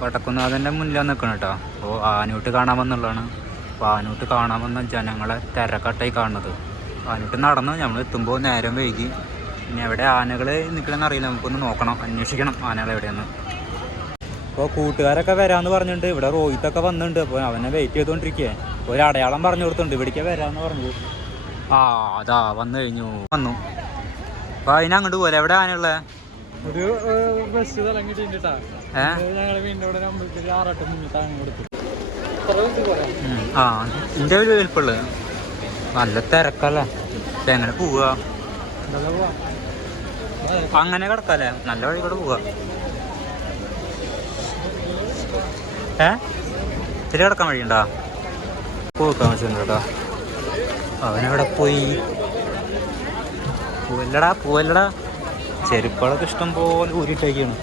വടക്കുന്നാഥന്റെ മുന്നിലാണ് നിൽക്കണം കേട്ടോ അപ്പോൾ ആനൂട്ട് കാണാൻ വന്നുള്ളതാണ്. അപ്പോൾ ആനൂട്ട് കാണാമെന്ന ജനങ്ങളെ തിരക്കട്ടായി കാണുന്നത്. ആനൂട്ട് നടന്നു. നമ്മൾ എത്തുമ്പോൾ നേരം വൈകി. ഇനി എവിടെ ആനകൾ നിൽക്കണമെന്ന് അറിയില്ല. നമുക്കൊന്ന് നോക്കണം. അന്വേഷിക്കണം ആനകൾ എവിടെയെന്ന്. അപ്പോൾ കൂട്ടുകാരൊക്കെ വരാമെന്ന് പറഞ്ഞിട്ടുണ്ട്. ഇവിടെ റോഹിത്തൊക്കെ വന്നിട്ടുണ്ട്. അപ്പോൾ അവനെ വെയിറ്റ് ചെയ്തുകൊണ്ടിരിക്കുക ഒരു അടയാളം പറഞ്ഞു കൊടുത്തിട്ടുണ്ട്. ഇവിടേക്ക് വരാമെന്ന് പറഞ്ഞു. ആ അതാ വന്നു കഴിഞ്ഞു. വന്നു. അപ്പോൾ അതിനങ്ങോട്ട് പോലെ എവിടെ ആനയുള്ളത് ഒരു ബസ് തുടങ്ങിയിട്ടാ ഏ? ഞങ്ങളെ വീടിന്റെ അവിടെ അമ്പലത്തിൽ ആറാട്ട് മുന്നിട്ടാണ് കൊടുത്തു. ആ എന്റെ ഒരു നല്ല തിരക്കല്ലേ? എങ്ങനെ പോവുക അങ്ങനെ കിടക്കല്ലേ? നല്ല വഴി കൂടെ പോവുക ഏ? ഇത്തിരി കിടക്കാൻ വഴിയുണ്ടോ? പോക്കാൻ വെച്ചിട്ടുണ്ട് കേട്ടോ അവനവിടെ പോയി. പോവല്ലടാ പോവല്ലടാ. ചെരുപ്പുകളൊക്കെ ഇഷ്ടം പോലെ ഊരിട്ടേക്കാണ്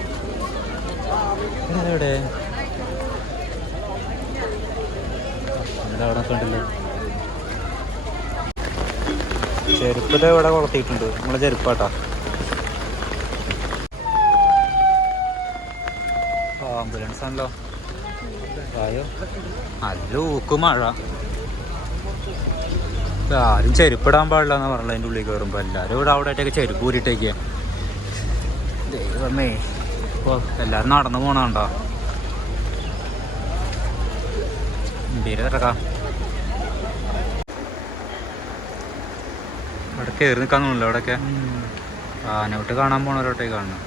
എവിടെ അവിടെ കണ്ടില്ല? ചെരുപ്പ് ദേ ഇവിടെ വളർത്തിയിട്ടുണ്ട്. നമ്മളെ ചെരുപ്പാട്ടാ. ആംബുലൻസ് ആണല്ലോ. ആയോ നല്ല ഊക്ക് മഴ. ആരും ചെരുപ്പിടാൻ പാടില്ല എന്ന് പറഞ്ഞത് അതിന്റെ ഉള്ളിൽ കയറുമ്പോൾ എല്ലാവരും ഇവിടെ അവിടെ ആയിട്ടൊക്കെ ചെരുപ്പ് ഊരിട്ടേക്കുക ദൈവമേ ഇപ്പോൾ എല്ലാവരും നടന്നു പോണോണ്ടോ ഇന്ത്യയിൽ ഇറക്കാം ഇവിടെ കയറി നിൽക്കാൻ തോന്നില്ല ഇവിടെയൊക്കെ ആനവിട്ട് കാണാൻ പോണവരോട്ടേ കാണണം.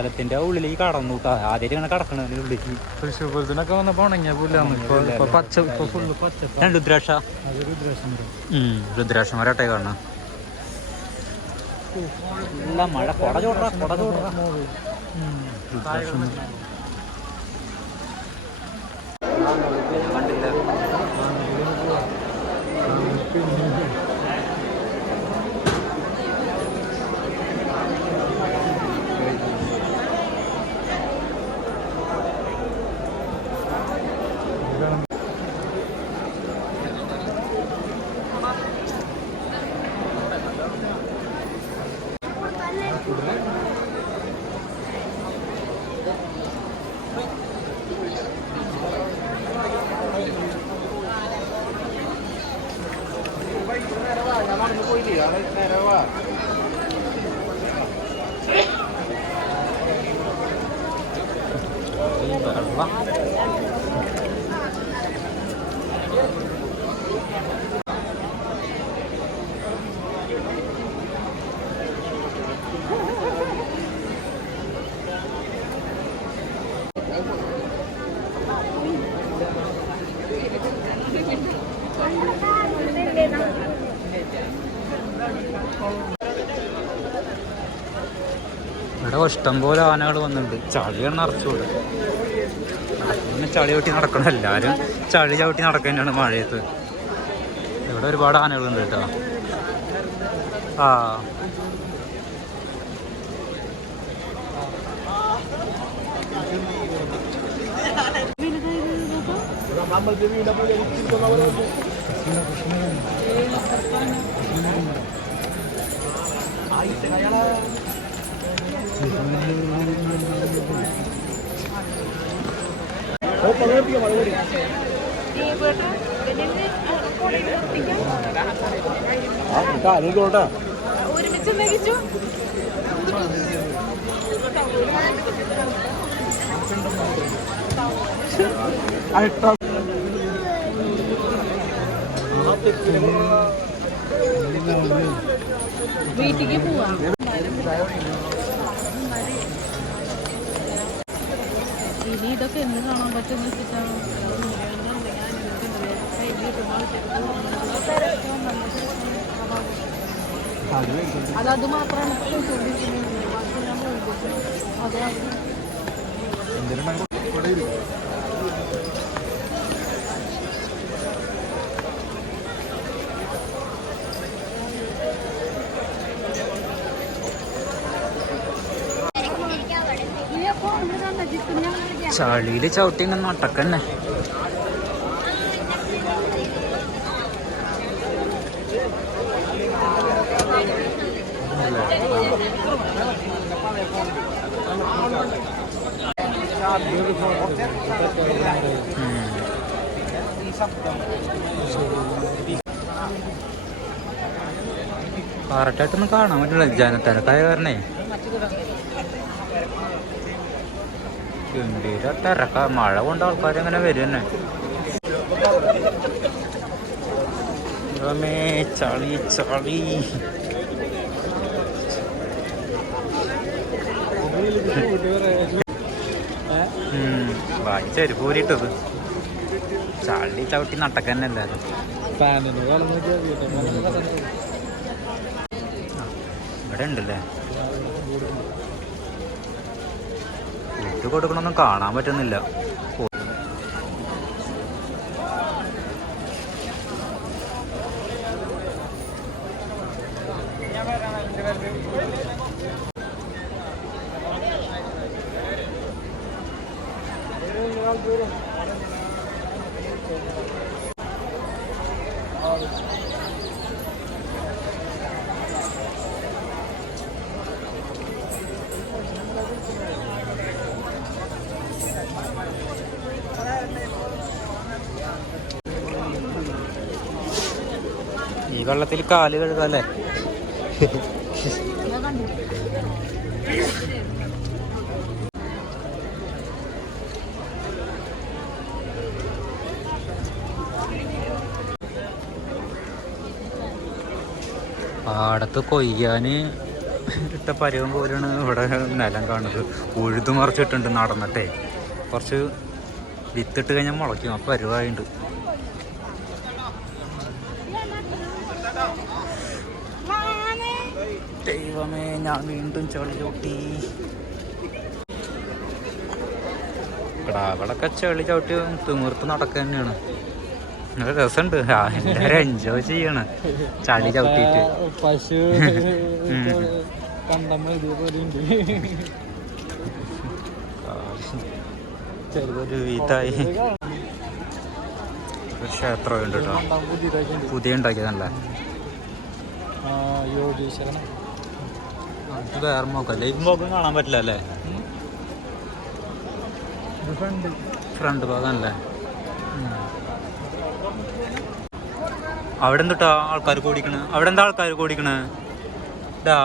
അമ്പലത്തിന്റെ ഉള്ളിലേക്ക് കടന്നു ആദ്യമായിട്ട് ഇങ്ങനെ കടക്കണ അതിന്റെ ഉള്ളിലേക്ക്. തൃശ്ശൂർ പൂരത്തിനൊക്കെ വന്നപ്പോ ഉണങ്ങിയ ഇപ്പൊ പച്ച ഇപ്പൊ ഫുള്ള് പച്ച രുദ്രാക്ഷ. മഴ. കൊട ചോടറ കൊട രുദ്രാക്ഷം കണ്ടില്ല ഇവിടെ ഇഷ്ടംപോലെ ആനകൾ വന്നിട്ടുണ്ട്. ചളിയാണ് നിറച്ചുകൂടെ ചളി ചവിട്ടി നടക്കണം. എല്ലാവരും ചളി ചവിട്ടി നടക്കുക തന്നെയാണ് മഴയത്ത്. ഇവിടെ ഒരുപാട് ആനകളുണ്ട് കേട്ടോ. ആ. ഒരുമിച്ച് മേടിച്ചു വീട്ടിലേക്ക് പോവാം. ഇതൊക്കെ എന്ത് കാണാൻ പറ്റും വെച്ചിട്ടാണ് അത് അത് മാത്രമാണ് ചോദിച്ചിരിക്കുന്നത് ചളിയിൽ ചവിട്ടിന്ന് ഒട്ടക്കന്നെ പാറട്ടായിട്ടൊന്നും കാണാൻ പറ്റില്ല. ജനത്തിരക്കായ കാരണേ. ഗംഭീര തിരക്ക മഴ കൊണ്ട് ആൾക്കാർ അങ്ങനെ വരും. തന്നെ ചളി ചളി വായി ചെരുപ്പ് ഊരിട്ടത് ചളി ചവിട്ടി നട്ടക്കന്നെ എല്ലാരും ഇവിടെ ഉണ്ടല്ലേ ഇട്ട് കൊടുക്കണമൊന്നും കാണാൻ പറ്റുന്നില്ല. വെള്ളത്തിൽ കാൽ കഴുകാല്ലേ പാടത്ത് കൊയ്യാന് ഇട്ട പരുവം പോലെയാണ് ഇവിടെ നിലം കാണുന്നത്. ഉഴുതു മറിച്ചിട്ടുണ്ട് നടന്നിട്ടേ. കുറച്ച് വിത്തിട്ട് കഴിഞ്ഞാൽ മുളയ്ക്കും. ആ പരുവായിട്ടുണ്ട് ദൈവമേ ഞാൻ വീണ്ടും ചെളി ചവിട്ടി കിടാകളൊക്കെ ചെളി ചവിട്ടി തിമിർത്ത് നടക്കുക തന്നെയാണ്. നല്ല രസമുണ്ട്. എല്ലാരും എൻജോയ് ചെയ്യണം. ചളി ചവിട്ടിട്ട് പശു ചെറുതൊരു വീത്തായി ഒരു ക്ഷേത്രമുണ്ട് കേട്ടോ. പുതിയ ഉണ്ടാക്കിയതല്ലേ? ആ യോഗീശ്വരൻ. ഇത് വേറെ മോക്കല്ലേ ലൈവ് നോക്കാൻ കാണാൻ പറ്റില്ല അല്ലേ? ഫ്രണ്ട് ഭാഗമല്ലേ അവിടെ എന്തുട്ടാ ആൾക്കാർ കൂടിക്കണ്? അവിടെ എന്താ ആൾക്കാർ കൂടിക്കണ്? ഇതാ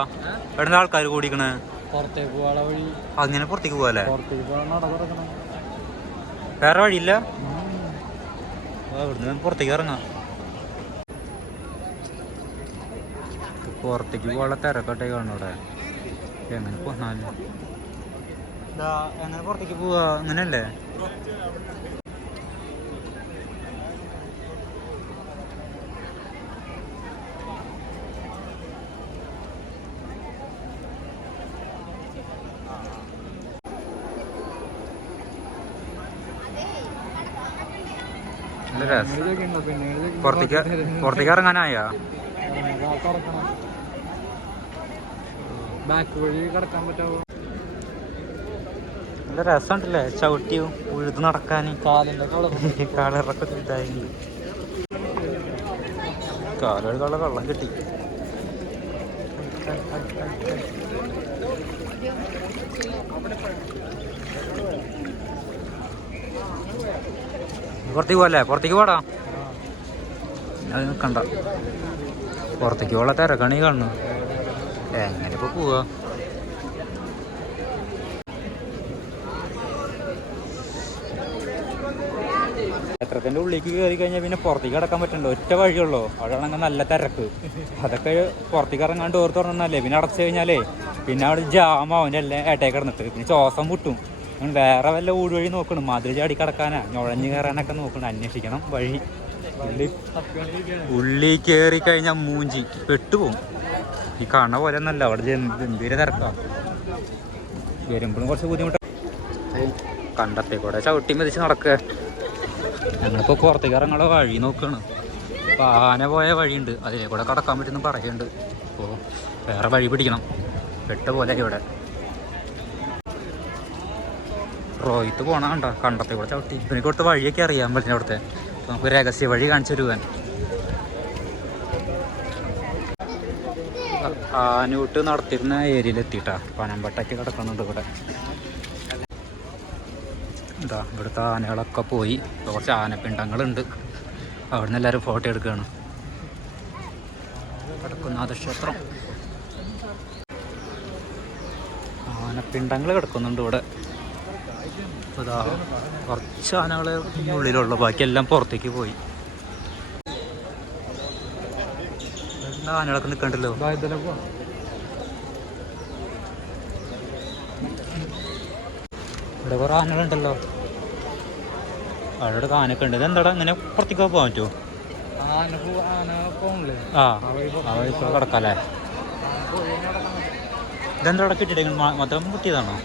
അവിടെ എന്താ ആൾക്കാർ കൂടിക്കണ്? പുറത്തേക്ക് പോകാനുള്ള വഴി. അങ്ങനെ പുറത്തേക്ക് പോകാൻ തുറക്കണം. വേറെ വഴിയില്ല? ആ, ഇവിടുന്ന് പുറത്തേക്ക് ഇറങ്ങാം. പുറത്തേക്ക് പോകാനുള്ള തിരക്കട്ടെ കാണും ഇവിടെ എങ്ങനെ പോന്നാൽ. എങ്ങനെ പുറത്തേക്ക് പോവാ അങ്ങനല്ലേ? പുറത്തേക്ക് പുറത്തേക്ക് ഇറങ്ങാനായോ? ബാക്ക് വഴി കടക്കാൻ പറ്റാവോ? നല്ല രസമുണ്ടല്ലേ? ചവിട്ടിയും ഉഴുത് നടക്കാൻ കാലിന്റെ കളറൊക്കെ ഇതായി. കാലുകൾക്കുള്ള വെള്ളം കിട്ടി. പുറത്തേക്ക് പോകല്ലേ പുറത്തേക്ക് പോടാ. അത് നിൽക്കണ്ട പുറത്തേക്ക് പോകാൻ തിരക്കണി കാണുന്നു എങ്ങനെ ഇപ്പൊ പോവാ? ക്ഷേത്രത്തിന്റെ ഉള്ളിലേക്ക് കയറി കഴിഞ്ഞാൽ പിന്നെ പുറത്തേക്ക് കിടക്കാൻ പറ്റണ്ടോ? ഒറ്റ വഴിയുള്ളൂ? അവിടെ ആണെങ്കിൽ നല്ല തിരക്ക്. അതൊക്കെ പുറത്തേക്ക് ഇറങ്ങാണ്ട് ഓർത്ത് പറഞ്ഞാലേ പിന്നെ അടച്ചു കഴിഞ്ഞാലേ പിന്നെ അവിടെ ജാമാവും എല്ലാം ഏട്ടേ കിടന്നിട്ട്. പിന്നെ ശ്വാസം മുട്ടും. വേറെ വല്ല ഊട് വഴി നോക്കണം. മതിൽ ചാടി കിടക്കാനാ. ഞൊഴഞ്ഞ് കയറാനൊക്കെ നോക്കണം. അന്വേഷിക്കണം വഴി. ഉള്ളി കയറി കഴിഞ്ഞാൽ മൂഞ്ചി. പെട്ടുപോകും ഈ കാണുന്ന പോലെ ഒന്നല്ല അവിടെ ഗംഭീര തിരക്കാ. വരുമ്പോഴും കുറച്ച് ബുദ്ധിമുട്ടാണ് കണ്ടത്തെ കൂടെ ചവിട്ടി മെതിച്ച് നടക്കുക ഞങ്ങളിപ്പോൾ പുറത്തേക്ക് ഇറങ്ങാനുള്ള വഴി നോക്കുകയാണ് അപ്പോൾ ആന പോയ വഴിയുണ്ട്. അതിലേ കൂടെ കടക്കാൻ പറ്റുന്ന പറയുന്നുണ്ട്. അപ്പോൾ വേറെ വഴി പിടിക്കണം. പെട്ട പോലെ ഇവിടെ. റോയിത്ത് പോണ കണ്ട? കണ്ടത്തെ കൂടെ ചവിട്ടി. ഇവനെ കൊടുത്ത വഴിയൊക്കെ അറിയാൻ പറ്റില്ല അവിടുത്തെ. നമുക്ക് രഹസ്യ വഴി കാണിച്ചു തരുവാൻ. ആനൂട്ട് നടത്തിയിരുന്ന ഏരിയയിൽ എത്തിയിട്ടാ. പനമ്പട്ടയ്ക്ക് കിടക്കുന്നുണ്ട് ഇവിടെ. എന്താ ഇവിടുത്തെ ആനകളൊക്കെ പോയി. കുറച്ച് ആനപ്പിണ്ടങ്ങളുണ്ട്. അവിടെ നിന്ന് എല്ലാവരും ഫോട്ടോ എടുക്കുകയാണ്. കിടക്കുന്നാഥ ക്ഷേത്രം ആനപ്പിണ്ടങ്ങൾ കിടക്കുന്നുണ്ട് ഇവിടെ. കുറച്ച് ആനകൾ ഉള്ളിലുള്ള ബാക്കിയെല്ലാം പുറത്തേക്ക് പോയി. ആനകളൊക്കെ നിൽക്കണ്ടല്ലോ? ഇവിടെ കുറേ ആനകളുണ്ടല്ലോ. അവിടെ ആനൊക്കെ ഉണ്ട്. ഇതെന്താടാ? ഇങ്ങനെ പുറത്തേക്ക് പോകാൻ പറ്റുമോ? ആ കിടക്കാല്ലേ? ഇതെന്താ അവിടെ മൊത്തം കുത്തിയതാണോ?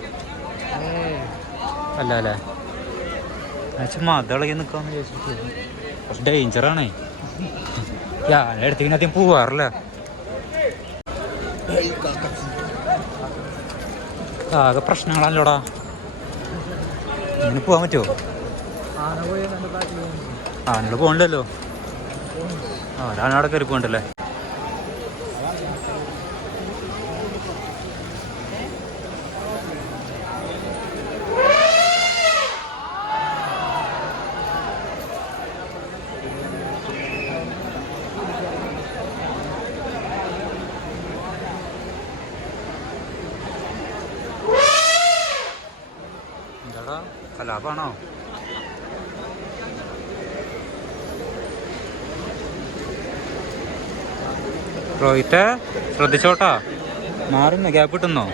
അല്ല അല്ലേ മതം ഇളകി നിൽക്കാന്ന് ചോദിച്ചിട്ട് കുറച്ച് ഡേഞ്ചറാണേ ഞാൻ അടുത്തേക്ക് അധികം പോവാറില്ല ആകെ പ്രശ്നങ്ങളല്ലോടാ ഇങ്ങനെ പോകാൻ പറ്റുമോ ആന പോയി എന്റെ ബാക്കിൽ ആനോട് പോകണില്ലല്ലോ ആ ഒരാളവിടെ കയറി പോകണ്ടല്ലേ റോഹിത്തെ ശ്രദ്ധിച്ചോട്ടാ. മാറുന്നോ ഗ്യാപ്പ് കിട്ടുന്നോ.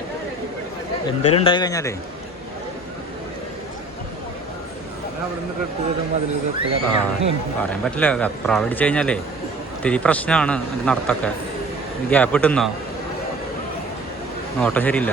എന്തേലും ഉണ്ടായി കഴിഞ്ഞാലേ. പറയാൻ പറ്റില്ല. വെപ്രാളം അടിച്ചു കഴിഞ്ഞാലേ ഇത്തിരി പ്രശ്നമാണ് നടത്തൊക്കെ. ഗ്യാപ്പ് കിട്ടുന്നോ? നോട്ടം ശരിയില്ല.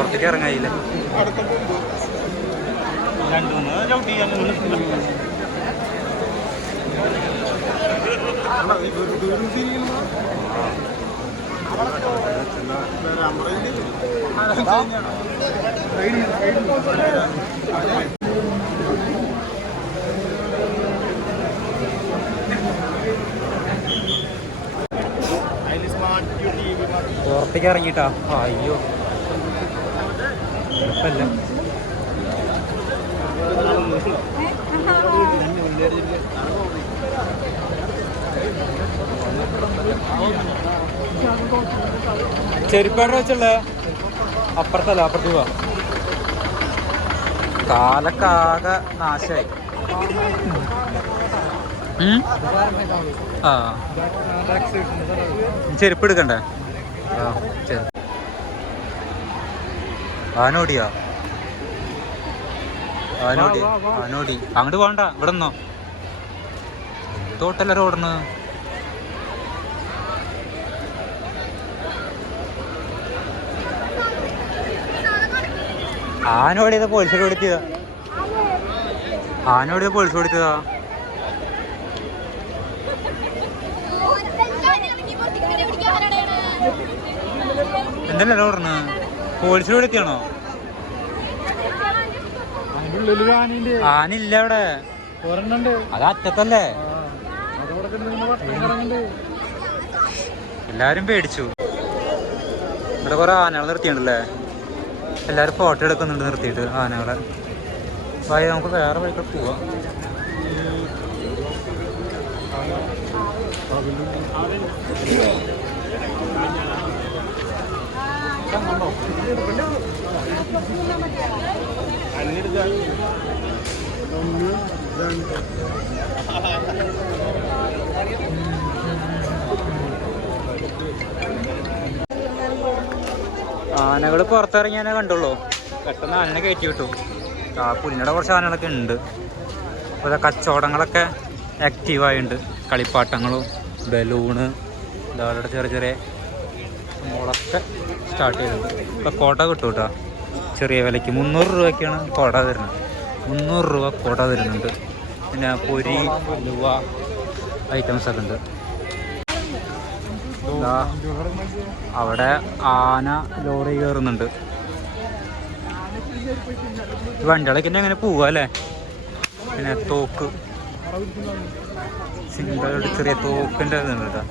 പുറത്തേക്ക് ഇറങ്ങായില്ല പുറത്തേക്ക് ഇറങ്ങിട്ടാ അയ്യോ. എളുപ്പല്ല ചെരുപ്പാട് വെച്ചുള്ള അപ്പുറത്തല്ല അപ്പുറത്ത് പോവാ. കാലക്കാകെ നാശമായി ആ. ചെരുപ്പ് എടുക്കണ്ടേ? ആ ചെരുപ്പ്. ആനോടിയാ ആനോടി. ആനോടി അങ്ങോട്ട് പോകണ്ട ഇവിടെ നിന്നോ തോട്ടെല്ലാരും ഓടണ് ആനോടിയത് പോലീസിൽ കൊടുത്തതാ ആനോടിയത് പോലീസ് കൊടുത്തതാ എന്തല്ലേ ഓടണ് പോലീസിൽ എത്തിയാണോ ആനില്ല അവിടെ അത് അറ്റത്തല്ലേ എല്ലാരും പേടിച്ചു ഇവിടെ കുറെ ആനകൾ നിർത്തിയിട്ടുണ്ടല്ലേ എല്ലാരും ഫോട്ടോ എടുക്കുന്നുണ്ട് നിർത്തിയിട്ട് ആനകളെ വായി നമുക്ക് വേറെ വഴിക്ക് പോവാം ആനകൾ പുറത്തിറങ്ങിയാനേ കണ്ടുള്ളൂ. പെട്ടെന്ന് ആനനെ കയറ്റി വിട്ടു. ആ പുല്ലിനടെ കുറച്ച് ആനകളൊക്കെ ഉണ്ട്. അപ്പോൾ കച്ചവടങ്ങളൊക്കെ ആക്റ്റീവായുണ്ട് കളിപ്പാട്ടങ്ങളും ബലൂണ് ഇതാളുടെ ചെറിയ ചെറിയ സംഭവങ്ങളൊക്കെ സ്റ്റാർട്ട് ചെയ്തിട്ടുണ്ട്. ഇപ്പോൾ കോട്ട കിട്ടും കേട്ടോ ചെറിയ വിലയ്ക്ക് മുന്നൂറ് രൂപയ്ക്കാണ് കുട തരുന്നത്. മുന്നൂറ് രൂപ കുട തരുന്നുണ്ട്. പിന്നെ പൊരി ഐറ്റംസ് ഒക്കെ ഉണ്ട്. അവിടെ ആന ലോറി കയറുന്നുണ്ട്. വണ്ടികളൊക്കെ അങ്ങനെ പോവാ അല്ലേ? പിന്നെ തോക്ക്. സിംഗിൾ ചെറിയ തോക്കിന്റെ ഇതുണ്ട് കേട്ടോ.